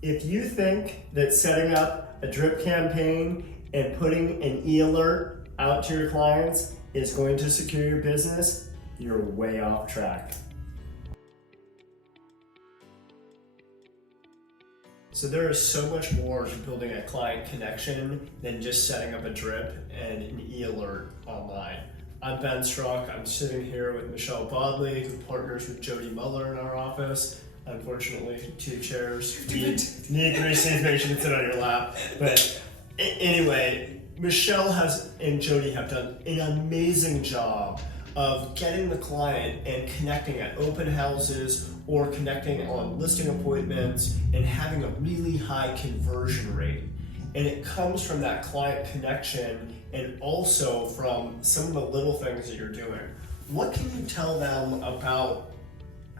If you think that setting up a drip campaign and putting an e-alert out to your clients is going to secure your business, you're way off track. So there is so much more to building a client connection than just setting up a drip and an e-alert online. I'm Ben Strzok. I'm sitting here with Michelle Bodley, who partners with Jody Muller in our office. Unfortunately, 2 chairs. Need 3 seats, make sure you can sit on your lap. But anyway, Michelle and Jody have done an amazing job of getting the client and connecting at open houses or connecting on listing appointments and having a really high conversion rate. And it comes from that client connection and also from some of the little things that you're doing. What can you tell them about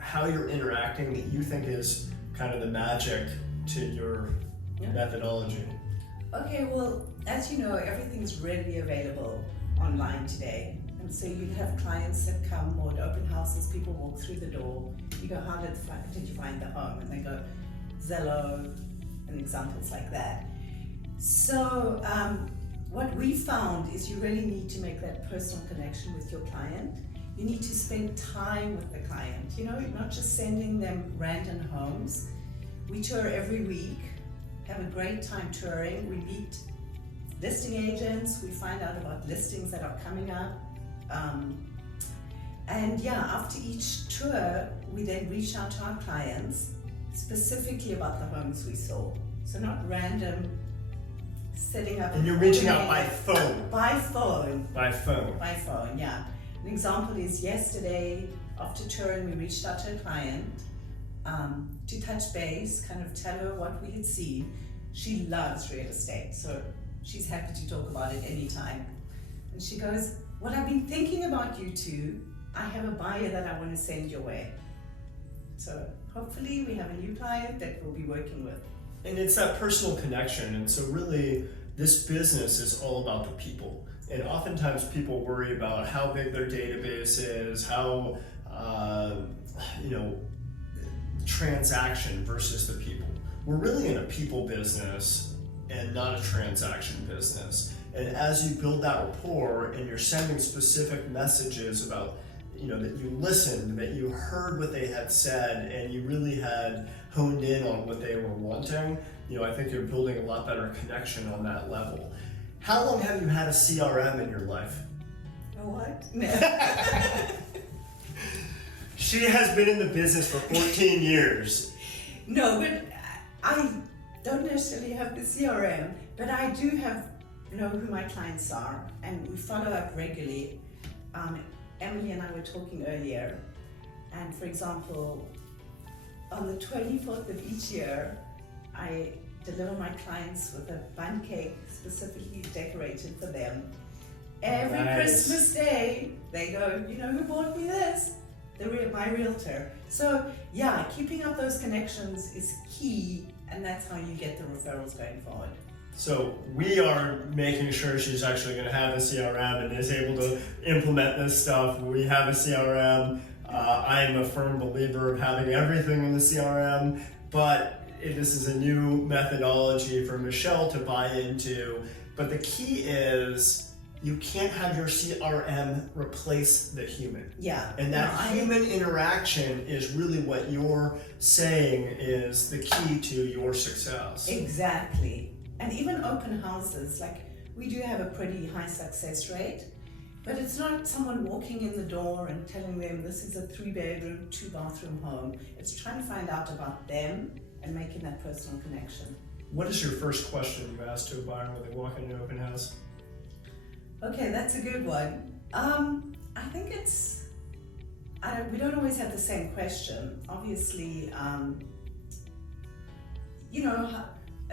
how you're interacting that you think is kind of the magic to your methodology? Okay, well, as you know, everything's readily available online today. And so you have clients that come, or open houses, people walk through the door. You go, how did you find the home? And they go, Zillow, and examples like that. So what we found is you really need to make that personal connection with your client. You need to spend time with the client, not just sending them random homes. We tour every week, have a great time touring. We meet listing agents, we find out about listings that are coming up. After each tour, we then reach out to our clients specifically about the homes we saw. So not random setting up. And you're reaching out by phone. By phone. By phone. By phone, yeah. An example is yesterday, after touring, we reached out to a client to touch base, kind of tell her what we had seen. She loves real estate, so she's happy to talk about it anytime. And she goes, well, I've been thinking about you two. I have a buyer that I want to send your way. So hopefully we have a new client that we'll be working with. And it's that personal connection. And so really this business is all about the people. And oftentimes people worry about how big their database is, how, transaction versus the people. We're really in a people business and not a transaction business. And as you build that rapport and you're sending specific messages about, that you listened, that you heard what they had said, and you really had honed in on what they were wanting, I think you're building a lot better connection on that level. How long have you had a CRM in your life? A what? She has been in the business for 14 years. No, but I don't necessarily have the CRM, but I do know who my clients are, and we follow up regularly. Emily and I were talking earlier, and for example, on the 24th of each year, I deliver my clients with a bundt cake specifically decorated for them. Every Christmas Day, they go, who bought me this? My realtor. So yeah, keeping up those connections is key, and that's how you get the referrals going forward. So we are making sure she's actually going to have a CRM and is able to implement this stuff. We have a CRM. I am a firm believer of having everything in the CRM, but this is a new methodology for Michelle to buy into. But the key is you can't have your CRM replace the human. Yeah. And that human interaction is really what you're saying is the key to your success. Exactly. And even open houses, we do have a pretty high success rate, but it's not someone walking in the door and telling them this is a 3-bedroom, 2-bathroom home. It's trying to find out about them and making that personal connection. What is your first question you ask to a buyer when they walk into an open house? Okay, that's a good one. I think we don't always have the same question. Obviously,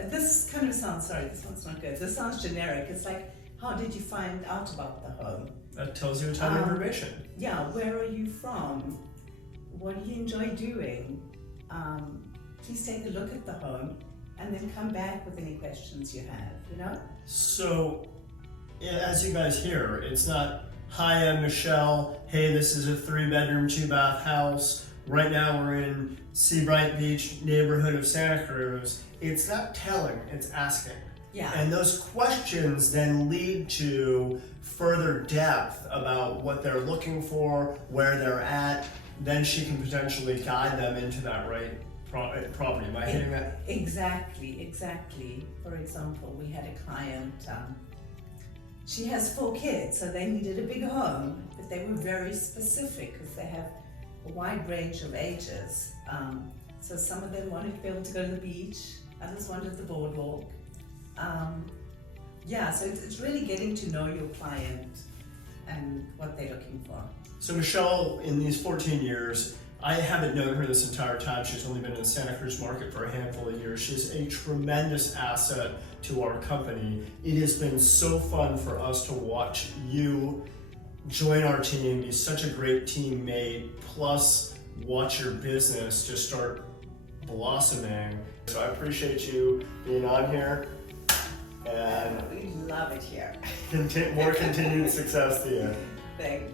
this kind of sounds, sorry, this one's not good. This sounds generic. It's like, how did you find out about the home? That tells you a ton of information. Yeah, where are you from? What do you enjoy doing? Please take a look at the home and then come back with any questions you have, So, as you guys hear, it's not, hi, I'm Michelle. Hey, this is a 3-bedroom, 2-bath house. Right now we're in Seabright Beach neighborhood of Santa Cruz. It's not telling, it's asking. Yeah. And those questions then lead to further depth about what they're looking for, where they're at. Then she can potentially guide them into that right property. Am I hitting that? Exactly. For example, we had a client, she has 4 kids, so they needed a big home, but they were very specific because they have a wide range of ages. So some of them wanted to be able to go to the beach, others wanted the boardwalk. So it's really getting to know your client and what they're looking for. So Michelle, in these 14 years, I haven't known her this entire time. She's only been in the Santa Cruz market for a handful of years. She's a tremendous asset to our company. It has been so fun for us to watch you join our team, be such a great teammate, plus watch your business just start blossoming. So I appreciate you being on here, and we love it here. more continued success to you. Thanks.